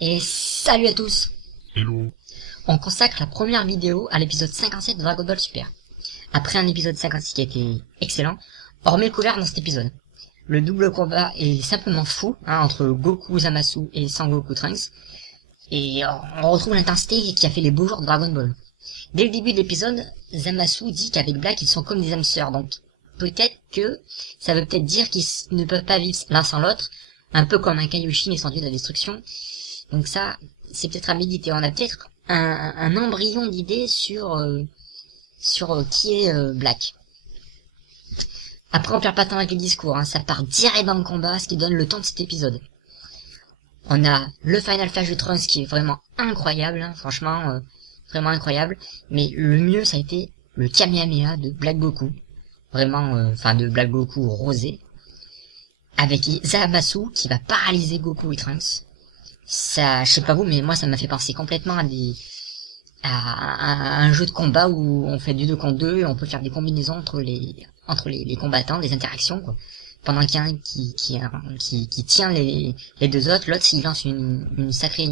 Et salut à tous. Hello. On consacre la première vidéo à l'épisode 57 de Dragon Ball Super. Après un épisode 56 qui a été excellent, on remet le couvert dans cet épisode. Le double combat est simplement fou, entre Goku Zamasu et Sangoku Trunks. Et on retrouve l'intensité qui a fait les beaux jours de Dragon Ball. Dès le début de l'épisode, Zamasu dit qu'avec Black ils sont comme des âmes sœurs, donc peut-être que ça veut peut-être dire qu'ils ne peuvent pas vivre l'un sans l'autre, un peu comme un Kaioshin et son dieu de la destruction. Donc ça, c'est peut-être à méditer. On a peut-être un embryon d'idée sur qui est Black. Après, on perd pas de temps avec les discours, ça part direct dans le combat, ce qui donne le temps de cet épisode. On a le Final Flash de Trunks qui est vraiment incroyable, franchement, vraiment incroyable. Mais le mieux, ça a été le Kamehameha de Black Goku. Vraiment, de Black Goku rosé. Avec Zamasu qui va paralyser Goku et Trunks. Ça, je sais pas vous, mais moi ça m'a fait penser complètement à un jeu de combat où on fait du 2 contre 2 et on peut faire des combinaisons entre les combattants, des interactions, quoi. Pendant qu'il y a un qui tient les deux autres, l'autre s'il lance une sacrée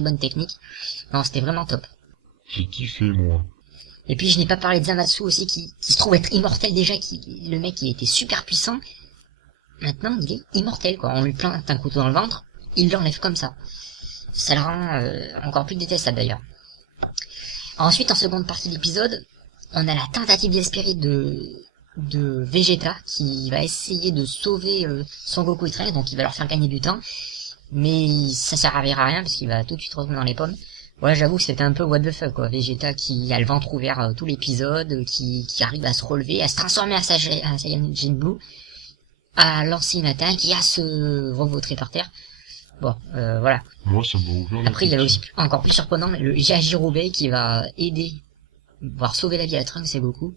bonne technique. Non, c'était vraiment top. J'ai kiffé, moi. Et puis je n'ai pas parlé de Zamasu aussi qui se trouve être immortel déjà, le mec il était super puissant. Maintenant il est immortel, quoi. On lui plante un couteau dans le ventre, il l'enlève comme ça. Ça le rend encore plus détestable d'ailleurs. Ensuite, en seconde partie de l'épisode, on a la tentative d'espérer de Vegeta qui va essayer de sauver Son Goku et Trunks, donc il va leur faire gagner du temps. Mais ça servira à rien parce qu'il va tout de suite retomber dans les pommes. Ouais, j'avoue que c'était un peu what the fuck, quoi. Vegeta qui a le ventre ouvert tout l'épisode, qui arrive à se relever, à se transformer à Saiyajin Blue, à lancer une attaque et à se revautrer par terre. Bon, voilà. Moi, ça m'a ouvert Après, il y avait aussi encore plus surprenant le Yajirobe qui va aider, voire sauver la vie à Trunks et Goku.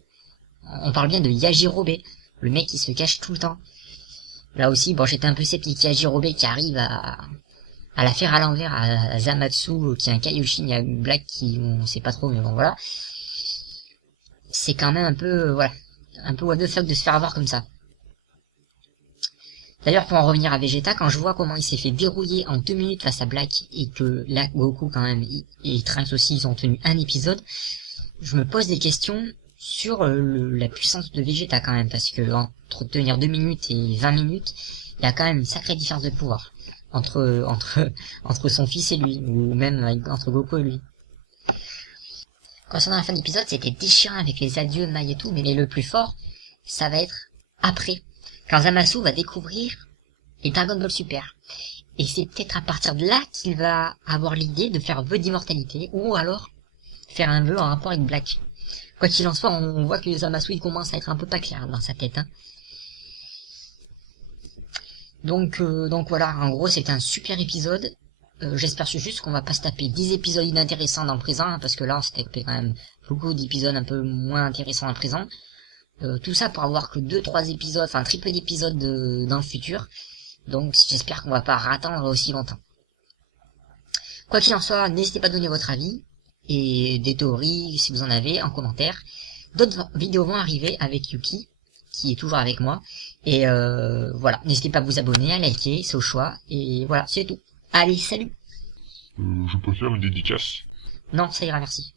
On parle bien de Yajirobe, le mec qui se cache tout le temps. Là aussi, bon, j'étais un peu sceptique. Yajirobe qui arrive à la faire à l'envers à Zamasu, qui est un Kaioshin, il y a une Black qui, on sait pas trop, mais bon, voilà. C'est quand même un peu, un peu what the fuck de se faire avoir comme ça. D'ailleurs, pour en revenir à Vegeta, quand je vois comment il s'est fait verrouiller en 2 minutes face à Black, et que là, Goku quand même, et Trunks aussi, ils ont tenu un épisode, je me pose des questions sur la puissance de Vegeta quand même, parce que entre tenir 2 minutes et 20 minutes, il y a quand même une sacrée différence de pouvoir entre son fils et lui, ou même entre Goku et lui. Concernant la fin de l'épisode, c'était déchirant avec les adieux de Mai et tout, mais le plus fort, ça va être après, quand Zamasu va découvrir les Dragon Ball Super. Et c'est peut-être à partir de là qu'il va avoir l'idée de faire vœu d'immortalité, ou alors faire un vœu en rapport avec Black. Quoi qu'il en soit, on voit que Zamasu il commence à être un peu pas clair dans sa tête. Donc voilà, en gros c'était un super épisode. J'espère juste qu'on va pas se taper 10 épisodes inintéressants dans le présent, parce que là c'était quand même beaucoup d'épisodes un peu moins intéressants dans le présent. Tout ça pour avoir que 2-3 épisodes, enfin très peu d'épisodes dans le futur. Donc j'espère qu'on va pas attendre aussi longtemps. Quoi qu'il en soit, n'hésitez pas à donner votre avis et des théories si vous en avez en commentaire. D'autres vidéos vont arriver avec Yuki, qui est toujours avec moi. Et voilà, n'hésitez pas à vous abonner, à liker, c'est au choix. Et voilà, c'est tout. Allez, salut. Je peux faire une dédicace? Non, ça ira, merci.